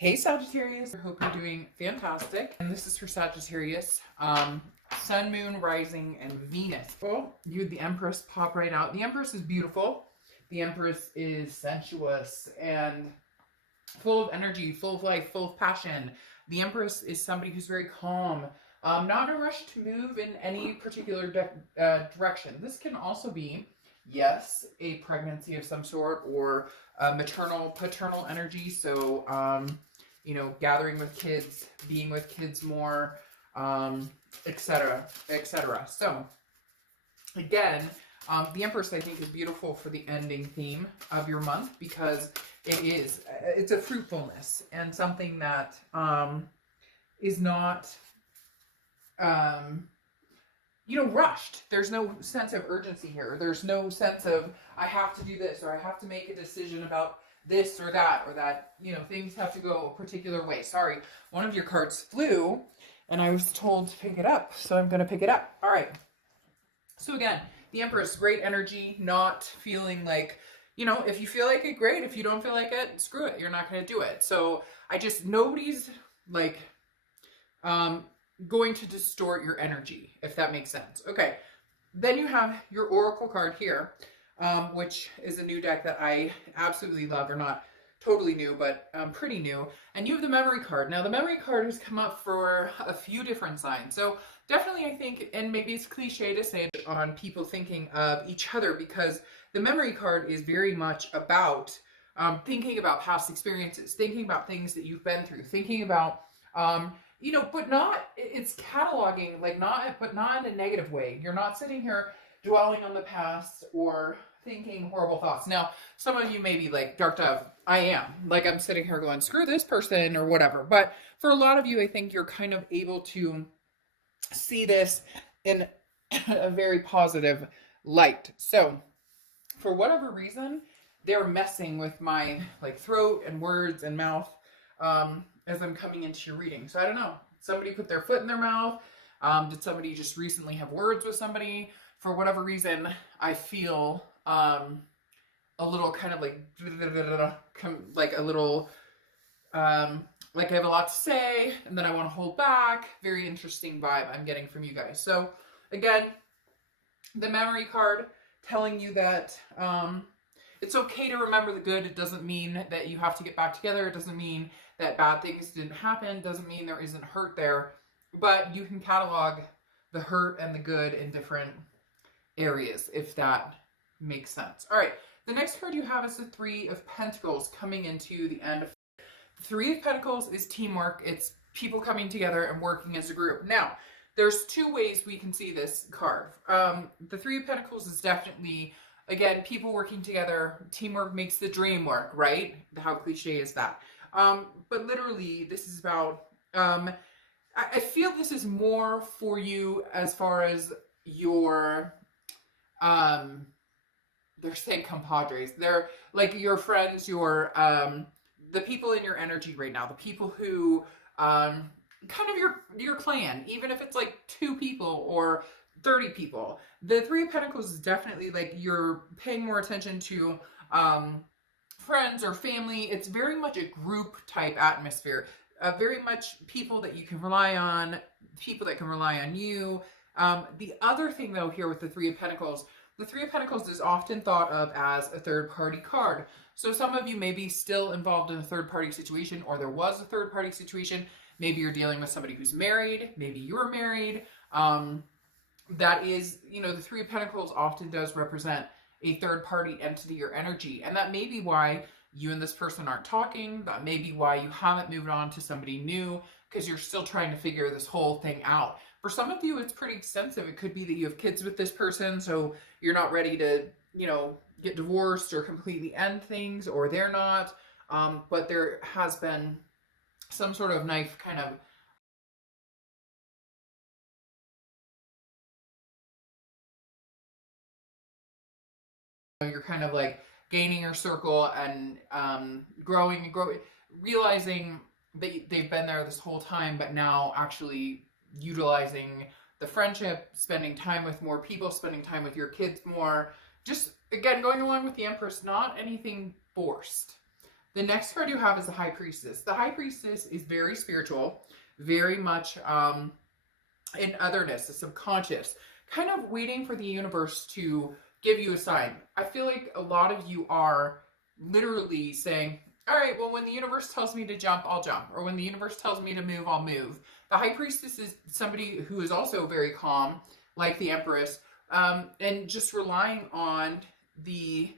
Hey Sagittarius, I hope you're doing fantastic. And this is for Sagittarius, Sun, Moon, Rising, and Venus. Oh, you had the Empress pop right out. The Empress is beautiful. The Empress is sensuous and full of energy, full of life, full of passion. The Empress is somebody who's very calm, not in a rush to move in any particular direction. This can also be, yes, a pregnancy of some sort or maternal, paternal energy. So, you know, gathering with kids, being with kids more, etc., etc. So, again, the Empress, I think, is beautiful for the ending theme of your month because it's a fruitfulness and something that is not, you know, rushed. There's no sense of urgency here. There's no sense of, I have to do this or I have to make a decision about this or that, you know, things have to go a particular way. Sorry, one of your cards flew and I was told to pick it up, so I'm going to pick it up. All right. So again, the Empress, great energy, not feeling like, you know, if you feel like it, great. If you don't feel like it, screw it. You're not going to do it. So nobody's like going to distort your energy, if that makes sense. Okay. Then you have your Oracle card here, which is a new deck that I absolutely love. Or not totally new, but pretty new. And you have the Memory card. Now, the Memory card has come up for a few different signs. So definitely, I think, and maybe it's cliche to say it on people thinking of each other, because the Memory card is very much about thinking about past experiences, thinking about things that you've been through, thinking about, you know, but not, it's cataloging, like but not in a negative way. You're not sitting here dwelling on the past or thinking horrible thoughts. Now, some of you may be like, Dark Dove, I am. Like, I'm sitting here going, screw this person or whatever. But for a lot of you, I think you're kind of able to see this in a very positive light. So, for whatever reason, they're messing with my like throat and words and mouth as I'm coming into your reading. So I don't know. Somebody put their foot in their mouth. Did somebody just recently have words with somebody? For whatever reason, I feel a little kind of like a little like I have a lot to say and then I want to hold back. Very interesting vibe I'm getting from you guys. So again, the Memory card telling you that it's okay to remember the good. It doesn't mean that you have to get back together. It doesn't mean that bad things didn't happen. It doesn't mean there isn't hurt there. But you can catalog the hurt and the good in different areas, if that makes sense. All right. The next card you have is the Three of Pentacles coming into the end. The Three of Pentacles is teamwork. It's people coming together and working as a group. Now, there's two ways we can see this card. The Three of Pentacles is definitely, again, people working together. Teamwork makes the dream work, right? How cliche is that? But literally, this is about, I feel this is more for you as far as your, they're saying compadres. They're like your friends, your, the people in your energy right now, the people who, kind of your clan, even if it's like 2 people or 30 people. The Three of Pentacles is definitely like you're paying more attention to friends or family. It's very much a group type atmosphere. Very much people that you can rely on, people that can rely on you. The other thing though here with the Three of Pentacles, the Three of Pentacles is often thought of as a third-party card. So some of you may be still involved in a third-party situation, or there was a third-party situation. Maybe you're dealing with somebody who's married. Maybe you're married. That is, you know, the Three of Pentacles often does represent a third-party entity or energy. And that may be why you and this person aren't talking. That may be why you haven't moved on to somebody new, because you're still trying to figure this whole thing out. For some of you, it's pretty extensive. It could be that you have kids with this person, so you're not ready to, you know, get divorced or completely end things, or they're not. But there has been some sort of knife kind of you're kind of like gaining your circle and growing, realizing that they've been there this whole time, but now actually utilizing the friendship, spending time with more people, spending time with your kids more. Just, again, going along with the Empress, not anything forced. The next card you have is the High Priestess. The High Priestess is very spiritual, very much in otherness, the subconscious, kind of waiting for the universe to give you a sign. I feel like a lot of you are literally saying, all right, well, when the universe tells me to jump, I'll jump. Or when the universe tells me to move, I'll move. The High Priestess is somebody who is also very calm, like the Empress, and just relying on the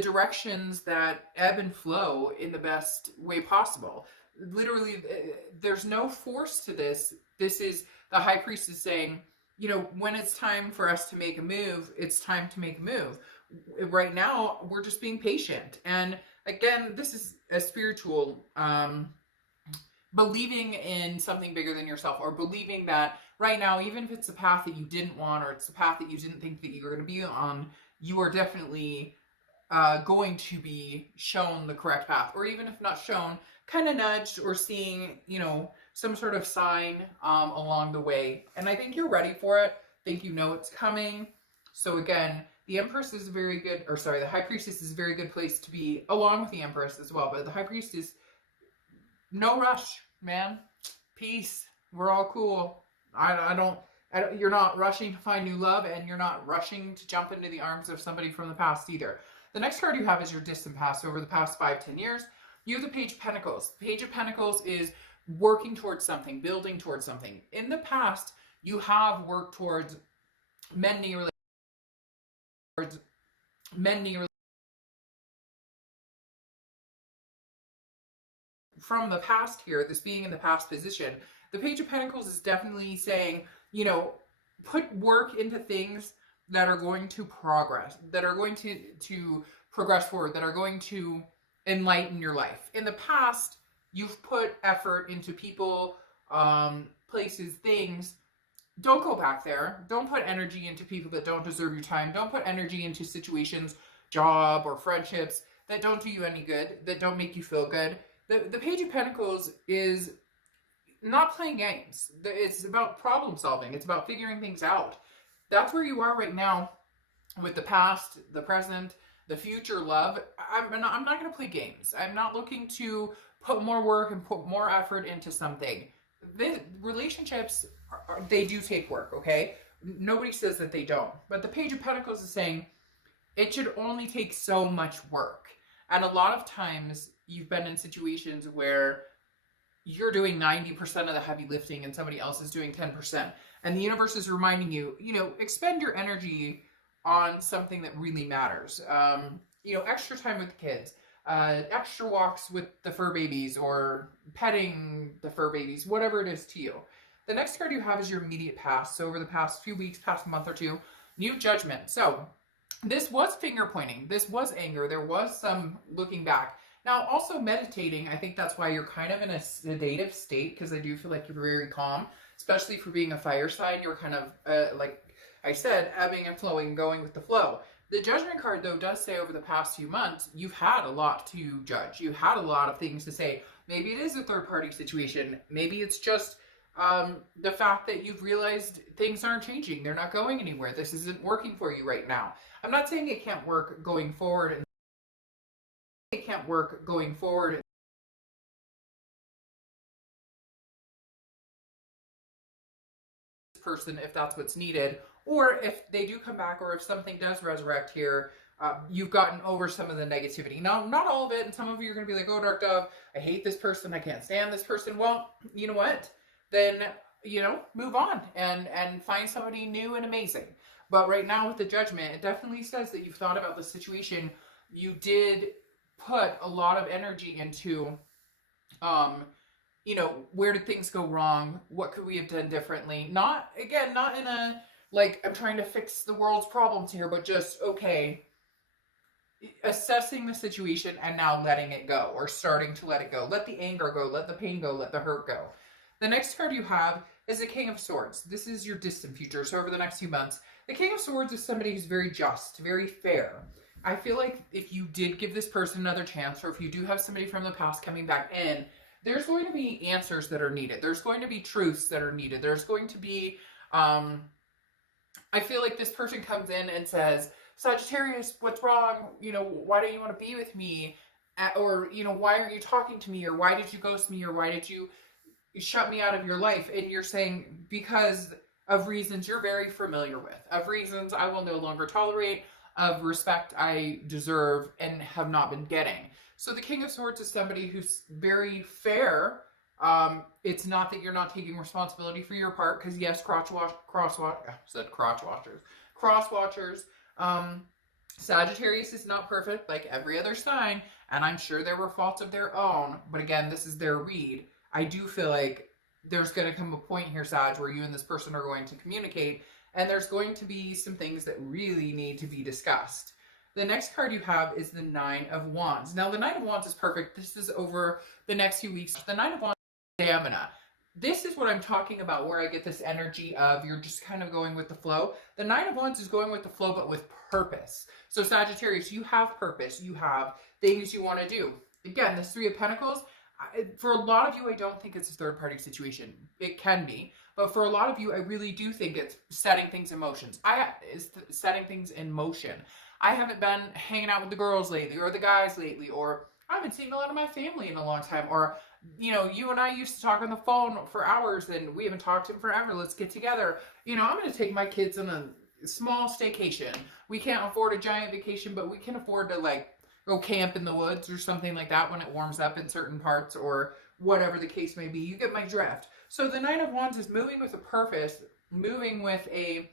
directions that ebb and flow in the best way possible. Literally, there's no force to this. This is the High Priestess saying, you know, when it's time for us to make a move, it's time to make a move. Right now, we're just being patient. And again, this is a spiritual believing in something bigger than yourself, or believing that right now, even if it's a path that you didn't want, or it's a path that you didn't think that you were going to be on, you are definitely going to be shown the correct path, or even if not shown, kind of nudged or seeing, you know, some sort of sign along the way. And I think you're ready for it. I think you know it's coming. So again, the Empress is a very good, or sorry, the High Priestess is a very good place to be, along with the Empress as well. But the High Priestess, no rush, man. Peace. We're all cool. I don't, you're not rushing to find new love, and you're not rushing to jump into the arms of somebody from the past either. The next card you have is your distant past. Over the past 5-10 years, you have the Page of Pentacles. The Page of Pentacles is working towards something, building towards something. In the past, you have worked towards mending from the past here, this being in the past position. The Page of Pentacles is definitely saying, you know, put work into things that are going to progress, that are going to progress forward, that are going to enlighten your life. In the past, you've put effort into people, places, things. Don't go back there. Don't put energy into people that don't deserve your time. Don't put energy into situations, job or friendships that don't do you any good, that don't make you feel good. The Page of Pentacles is not playing games. It's about problem solving. It's about figuring things out. That's where you are right now with the past, the present, the future love. I'm not going to play games. I'm not looking to put more work and put more effort into something. The relationships, they do take work, okay? Nobody says that they don't. But the Page of Pentacles is saying it should only take so much work. And a lot of times you've been in situations where you're doing 90% of the heavy lifting and somebody else is doing 10%. And the universe is reminding you, you know, expend your energy on something that really matters. You know, extra time with the kids, extra walks with the fur babies, or petting the fur babies, whatever it is to you. The next card you have is your immediate past. So over the past few weeks, past month or two, new judgment. So this was finger pointing. This was anger. There was some looking back. Now, also meditating, I think that's why you're kind of in a sedative state, because I do feel like you're very calm, especially for being a fire sign. You're kind of, like I said, ebbing and flowing, going with the flow. The Judgment card, though, does say over the past few months, you've had a lot to judge. You had a lot of things to say. Maybe it is a third-party situation. Maybe it's just the fact that you've realized things aren't changing. They're not going anywhere. This isn't working for you right now. I'm not saying it can't work going forward. It can't work going forward. Person, if that's what's needed, or if they do come back, or if something does resurrect here, you've gotten over some of the negativity. Now, not all of it, and some of you are going to be like, oh, Dark Dove, I hate this person, I can't stand this person. Well, you know what? Then, you know, move on and find somebody new and amazing. But right now with the Judgment, it definitely says that you've thought about the situation. You did put a lot of energy into, you know, where did things go wrong? What could we have done differently? Not, again, not in a, like, I'm trying to fix the world's problems here, but just, okay, assessing the situation and now letting it go, or starting to let it go. Let the anger go, let the pain go, let the hurt go. The next card you have is the King of Swords. This is your distant future. So over the next few months, the King of Swords is somebody who's very just, very fair. I feel like if you did give this person another chance, or if you do have somebody from the past coming back in, there's going to be answers that are needed. There's going to be truths that are needed. There's going to be, I feel like this person comes in and says, Sagittarius, what's wrong? You know, why don't you want to be with me? or, you know, why aren't you talking to me? Or why did you ghost me? Or why did you shut me out of your life? And you're saying because of reasons you're very familiar with, of reasons I will no longer tolerate, of respect I deserve and have not been getting. So the King of Swords is somebody who's very fair. It's not that you're not taking responsibility for your part, because yes, cross watchers. Sagittarius is not perfect like every other sign, and I'm sure there were faults of their own, but again, this is their read. I do feel like there's going to come a point here, Sag, where you and this person are going to communicate, and there's going to be some things that really need to be discussed. The next card you have is the Nine of Wands. Now, the Nine of Wands is perfect. This is over the next few weeks. The Nine of Wands is stamina. This is what I'm talking about, where I get this energy of you're just kind of going with the flow. The Nine of Wands is going with the flow, but with purpose. So Sagittarius, you have purpose. You have things you want to do. Again, this Three of Pentacles, for a lot of you, I don't think it's a third-party situation. It can be. But for a lot of you, I really do think it's setting things in motion. Setting things in motion. I haven't been hanging out with the girls lately, or the guys lately, or I haven't seen a lot of my family in a long time, or, you know, you and I used to talk on the phone for hours and we haven't talked in forever. Let's get together. You know, I'm going to take my kids on a small staycation. We can't afford a giant vacation, but we can afford to, like, go camp in the woods or something like that when it warms up in certain parts, or whatever the case may be. You get my drift. So the Nine of Wands is moving with a purpose, moving with a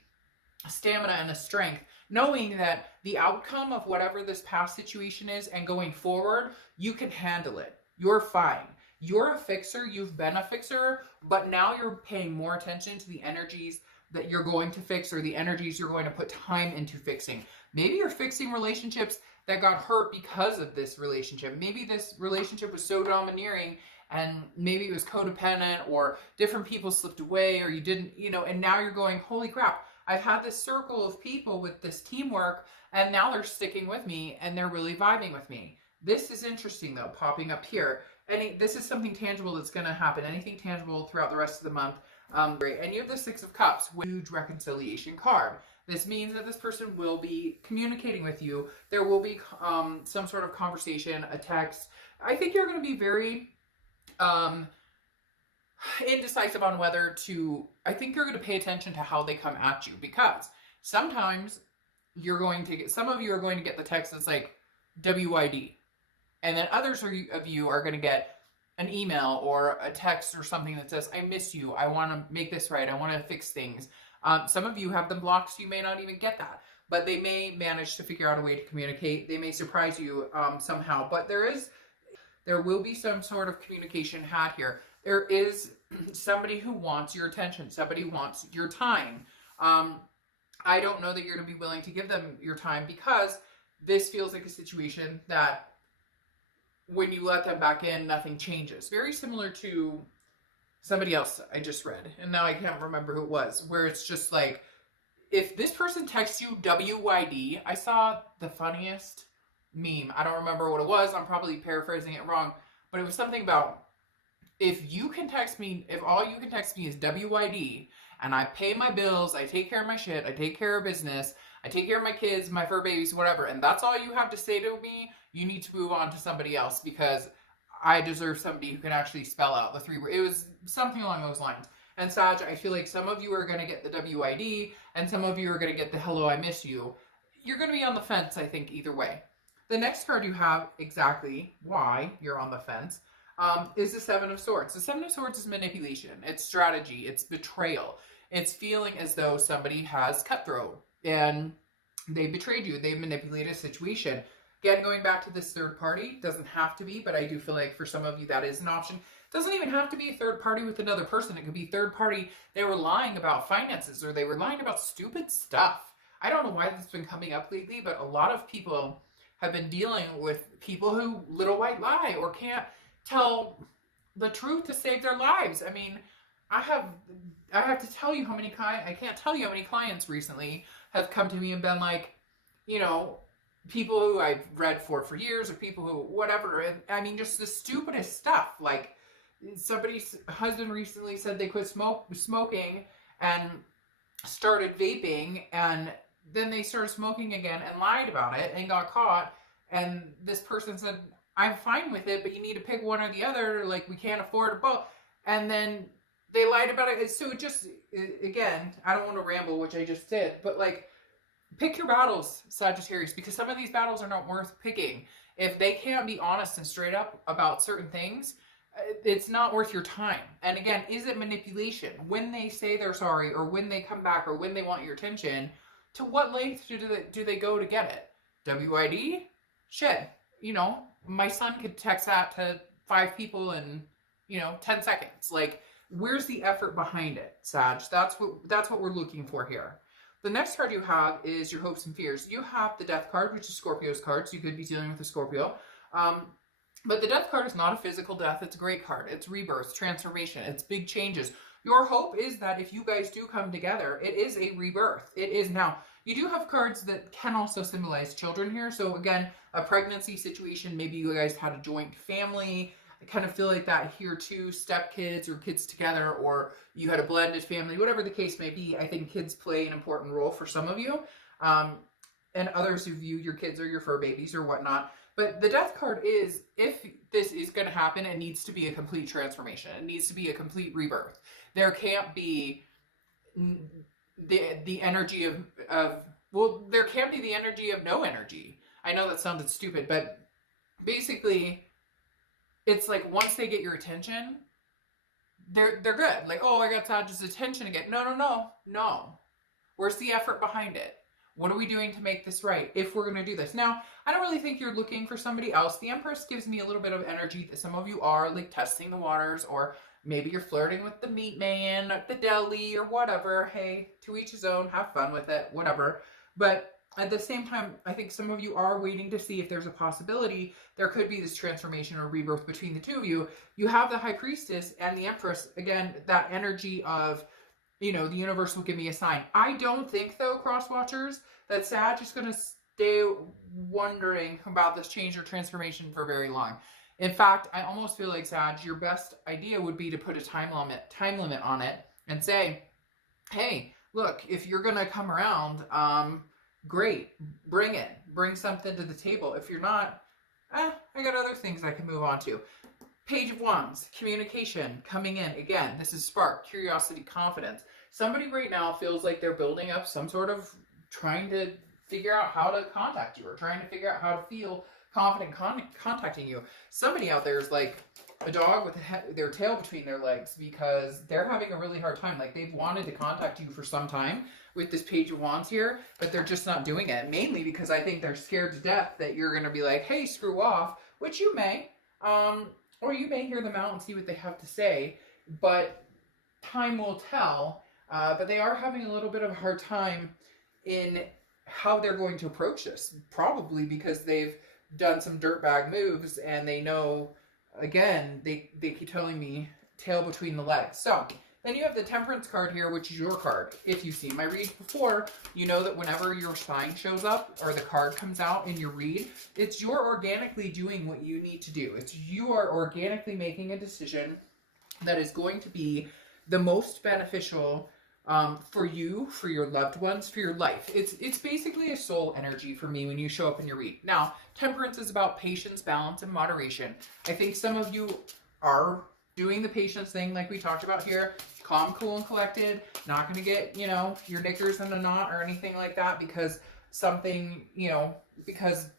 stamina and a strength, knowing that the outcome of whatever this past situation is and going forward, you can handle it. You're fine. You're a fixer. You've been a fixer, but now you're paying more attention to the energies that you're going to fix, or the energies you're going to put time into fixing. Maybe you're fixing relationships that got hurt because of this relationship. Maybe this relationship was so domineering, and maybe it was codependent, or different people slipped away, or you didn't, you know, and now you're going, holy crap, I've had this circle of people with this teamwork, and now they're sticking with me, and they're really vibing with me. This is interesting, though, popping up here. And this is something tangible that's going to happen. Anything tangible throughout the rest of the month. Great. And you have the Six of Cups, huge reconciliation card. This means that this person will be communicating with you. There will be some sort of conversation, a text. I think you're going to be very indecisive on whether to, I think you're going to pay attention to how they come at you, because sometimes you're going to get, some of you are going to get the text that's like WID. And then others of you are going to get an email or a text or something that says, I miss you. I want to make this right. I want to fix things. Some of you have them blocked, so you may not even get that. But they may manage to figure out a way to communicate. They may surprise you somehow. But there will be some sort of communication had here. There is somebody who wants your attention. Somebody who wants your time. I don't know that you're going to be willing to give them your time, because this feels like a situation that when you let them back in, nothing changes. Very similar to somebody else I just read, and now I can't remember who it was, where it's just like, if this person texts you WYD, I saw the funniest meme. I don't remember what it was. I'm probably paraphrasing it wrong, but it was something about, if you can text me, if all you can text me is WYD, and I pay my bills, I take care of my shit, I take care of business, I take care of my kids, my fur babies, whatever, and that's all you have to say to me, you need to move on to somebody else, because I deserve somebody who can actually spell out the three words. It was something along those lines. And Sag, I feel like some of you are going to get the WID, and some of you are going to get the hello, I miss you. You're going to be on the fence, I think, either way. The next card you have, exactly why you're on the fence, is the Seven of Swords. The Seven of Swords is manipulation. It's strategy. It's betrayal. It's feeling as though somebody has cutthroat and they betrayed you. They manipulated a situation. Again, going back to this third party, doesn't have to be, but I do feel like for some of you that is an option. It doesn't even have to be a third party with another person. It could be third party. They were lying about finances, or they were lying about stupid stuff. I don't know why this has been coming up lately, but a lot of people have been dealing with people who little white lie or can't tell the truth to save their lives. I mean, I have to tell you how many I can't tell you how many clients recently have come to me and been like, you know, people who I've read for years, or people who whatever. And I mean, just the stupidest stuff. Like, somebody's husband recently said they quit smoking and started vaping, and then they started smoking again and lied about it and got caught. And this person said, I'm fine with it, but you need to pick one or the other. Like, we can't afford a both. And then they lied about it. So it just, again, I don't want to ramble, which I just did, but like, pick your battles, Sagittarius, because some of these battles are not worth picking. If they can't be honest and straight up about certain things, it's not worth your time. And again, is it manipulation? When they say they're sorry, or when they come back, or when they want your attention, to what length do they go to get it? WID? Shit. You know, my son could text that to 5 people in, 10 seconds. Like, where's the effort behind it, Sag? That's what we're looking for here. The next card you have is your hopes and fears. You have the Death card, which is Scorpio's card, so you could be dealing with a Scorpio. But the Death card is not a physical death. It's a great card. It's rebirth, transformation. It's big changes. Your hope is that if you guys do come together, it is a rebirth. It is. Now, you do have cards that can also symbolize children here. So again, a pregnancy situation, maybe you guys had a joint family. I kind of feel like that here too, stepkids or kids together, or you had a blended family, whatever the case may be. I think kids play an important role for some of you, and others who view your kids or your fur babies or whatnot. But the Death card is, if this is going to happen, it needs to be a complete transformation. It needs to be a complete rebirth. There can't be the energy of there can't be the energy of no energy. I know that sounded stupid, but basically, it's like once they get your attention, they're good. Like, oh, I got Saj's attention again. No. Where's the effort behind it? What are we doing to make this right if we're going to do this? Now, I don't really think you're looking for somebody else. The Empress gives me a little bit of energy that some of you are, like, testing the waters, or maybe you're flirting with the meat man at the deli or whatever. Hey, to each his own. Have fun with it, whatever. But at the same time, I think some of you are waiting to see if there's a possibility there could be this transformation or rebirth between the two of you. You have the High Priestess and the Empress. Again, that energy of, the universe will give me a sign. I don't think, though, cross-watchers, that Sag is going to stay wondering about this change or transformation for very long. In fact, I almost feel like, Sag, your best idea would be to put a time limit on it and say, hey, look, if you're going to come around, great, bring it. Bring something to the table. If you're not, I got other things I can move on to. Page of Wands, communication, coming in. Again, this is spark, curiosity, confidence. Somebody right now feels like they're building up some sort of trying to figure out how to contact you, or trying to figure out how to feel confident contacting you. Somebody out there is like a dog with their tail between their legs, because they're having a really hard time. Like, they've wanted to contact you for some time with this Page of Wands here, but they're just not doing it. Mainly because I think they're scared to death that you're going to be like, hey, screw off, which you may. Or you may hear them out and see what they have to say, but time will tell. But they are having a little bit of a hard time in how they're going to approach this. Probably because they've done some dirtbag moves, and they know, again, they keep telling me tail between the legs. So then you have the Temperance card here, which is your card. If you've seen my read before, you know that whenever your sign shows up or the card comes out in your read, it's you're organically doing what you need to do. It's you are organically making a decision that is going to be the most beneficial for you, for your loved ones, for your life. It's basically a soul energy for me when you show up in your read. Now, Temperance is about patience, balance, and moderation. I think some of you are doing the patience thing like we talked about here. Calm, cool, and collected. Not going to get, your knickers in a knot or anything like that because something, because,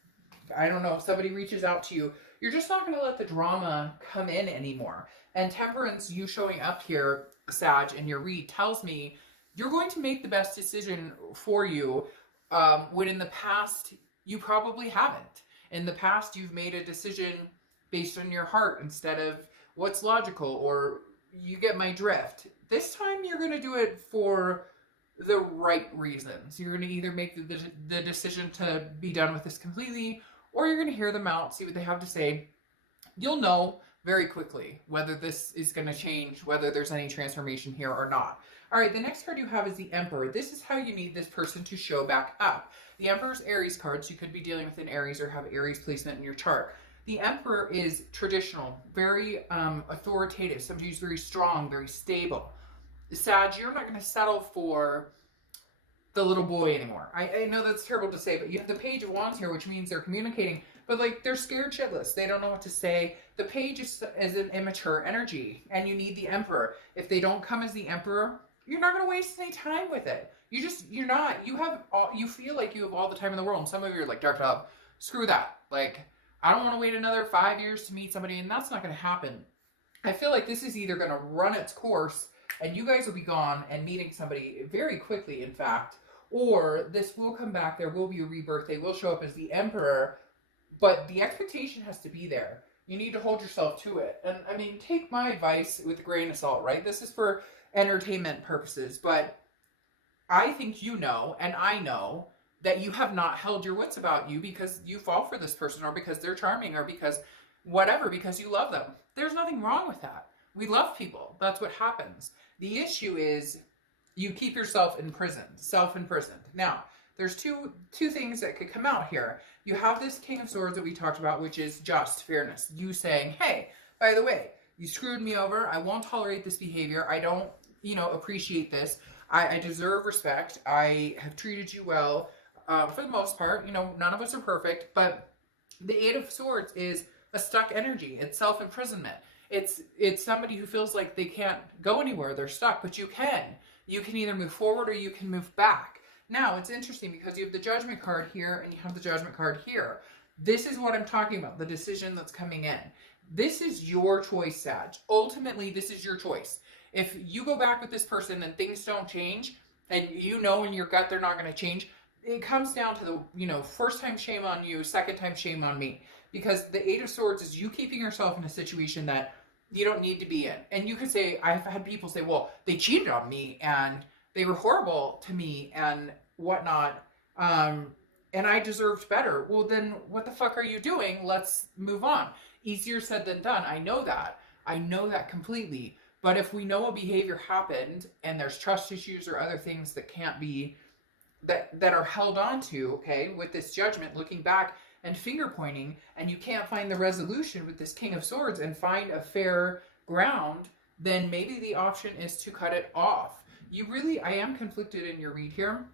I don't know, somebody reaches out to you. You're just not going to let the drama come in anymore. And Temperance, you showing up here, Sag, in your read, tells me you're going to make the best decision for you when in the past you probably haven't. In the past, you've made a decision based on your heart instead of what's logical, or you get my drift. This time you're going to do it for the right reasons. You're going to either make the decision to be done with this completely, or you're going to hear them out, see what they have to say. You'll know very quickly whether this is going to change, whether there's any transformation here or not. All right, the next card you have is the Emperor. This is how you need this person to show back up. The Emperor's Aries card, so you could be dealing with an Aries or have Aries placement in your chart. The Emperor is traditional, very authoritative, sometimes very strong, very stable. Sag, you're not going to settle for the little boy anymore. I know that's terrible to say, but you have the Page of Wands here, which means they're communicating but like they're scared shitless. They don't know what to say. The page is an immature energy, and you need the Emperor. If they don't come as the Emperor, you're not going to waste any time with it. You're not. You feel like you have all the time in the world. And some of you are like, Dark Love, screw that. Like, I don't want to wait another 5 years to meet somebody, and that's not going to happen. I feel like this is either going to run its course, and you guys will be gone and meeting somebody very quickly, in fact, or this will come back. There will be a rebirth. They will show up as the Emperor, but the expectation has to be there. You need to hold yourself to it. And I mean, take my advice with a grain of salt, right? This is for entertainment purposes, but I think you know, and I know, that you have not held your wits about you because you fall for this person, or because they're charming, or because whatever, because you love them. There's nothing wrong with that. We love people. That's what happens. The issue is you keep yourself imprisoned, self-imprisoned. Now, there's two things that could come out here. You have this King of Swords that we talked about, which is just fairness. You saying, hey, by the way, you screwed me over. I won't tolerate this behavior. I don't, appreciate this. I deserve respect. I have treated you well. For the most part, none of us are perfect, but the Eight of Swords is a stuck energy. It's self-imprisonment. It's somebody who feels like they can't go anywhere. They're stuck, but you can. You can either move forward or you can move back. Now, it's interesting because you have the Judgment card here and you have the Judgment card here. This is what I'm talking about, the decision that's coming in. This is your choice, Sag. Ultimately, this is your choice. If you go back with this person and things don't change, and you know in your gut they're not going to change, it comes down to the, first time shame on you, second time shame on me. Because the Eight of Swords is you keeping yourself in a situation that you don't need to be in. And you could say, I've had people say, well, they cheated on me and they were horrible to me and whatnot. And I deserved better. Well, then what the fuck are you doing? Let's move on. Easier said than done. I know that. I know that completely. But if we know a behavior happened and there's trust issues or other things that can't be, that are held on to, okay, with this Judgment, looking back and finger pointing, and you can't find the resolution with this King of Swords and find a fair ground, then maybe the option is to cut it off. I am conflicted in your read here.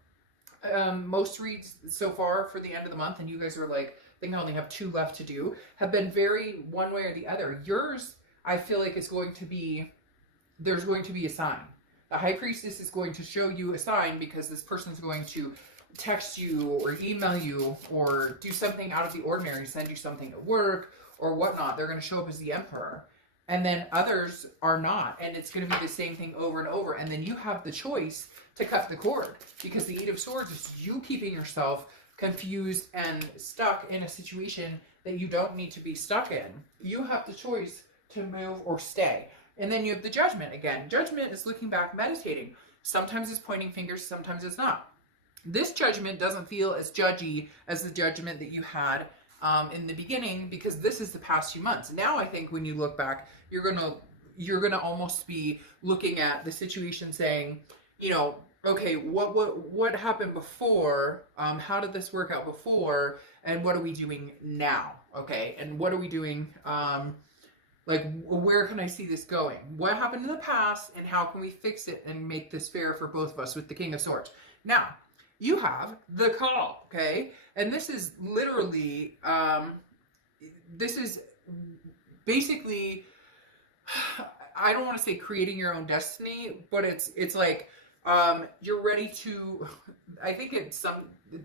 Most reads so far for the end of the month, and you guys are like, I think I only have 2 left to do, have been very one way or the other. Yours, I feel like there's going to be a sign. The High Priestess is going to show you a sign because this person's going to text you or email you or do something out of the ordinary, send you something at work or whatnot. They're going to show up as the Emperor. And then others are not. And it's going to be the same thing over and over. And then you have the choice to cut the cord. Because the Eight of Swords is you keeping yourself confused and stuck in a situation that you don't need to be stuck in. You have the choice to move or stay. And then you have the Judgment again. Judgment is looking back, meditating. Sometimes it's pointing fingers, sometimes it's not. This Judgment doesn't feel as judgy as the Judgment that you had in the beginning, because this is the past few months. Now I think when you look back, you're gonna almost be looking at the situation saying, okay, what happened before? How did this work out before? And what are we doing now? Okay, and what are we doing? Where can I see this going? What happened in the past, and how can we fix it and make this fair for both of us with the King of Swords? Now, you have the Call, okay? And this is literally, this is basically, I don't want to say creating your own destiny, but it's like, you're ready to, I think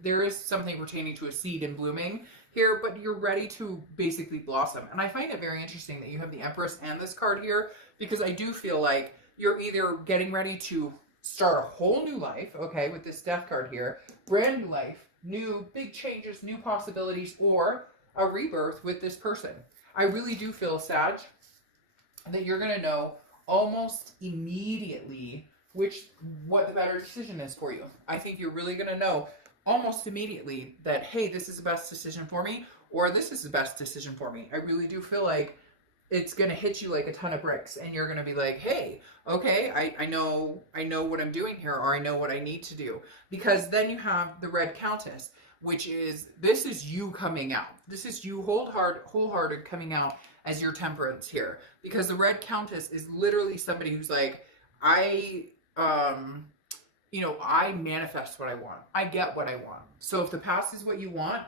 there is something pertaining to a seed and blooming here, but you're ready to basically blossom. And I find it very interesting that you have the Empress and this card here, because I do feel like you're either getting ready to start a whole new life, okay, with this Death card here, brand new life, new big changes, new possibilities, or a rebirth with this person. I really do feel, Sag, that you're going to know almost immediately what the better decision is for you. I think you're really going to know almost immediately that, hey, this is the best decision for me, or this is the best decision for me. I really do feel like it's going to hit you like a ton of bricks, and you're going to be like, hey, okay, I know what I'm doing here, or I know what I need to do. Because then you have the Red Countess, which is, this is you coming out. This is you wholehearted coming out as your Temperance here. Because the Red Countess is literally somebody who's like, I manifest what I want. I get what I want. So if the past is what you want,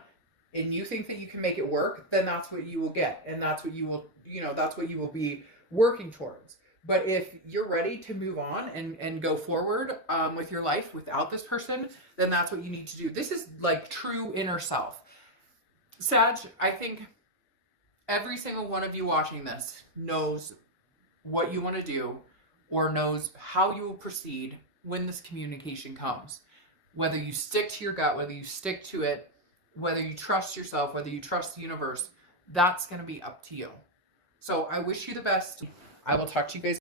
and you think that you can make it work, then that's what you will get. And that's what you will, that's what you will be working towards. But if you're ready to move on and go forward with your life without this person, then that's what you need to do. This is like true inner self. Sag, I think every single one of you watching this knows what you want to do or knows how you will proceed when this communication comes. Whether you stick to your gut, whether you stick to it, whether you trust yourself, whether you trust the universe, that's going to be up to you. So I wish you the best. I will talk to you guys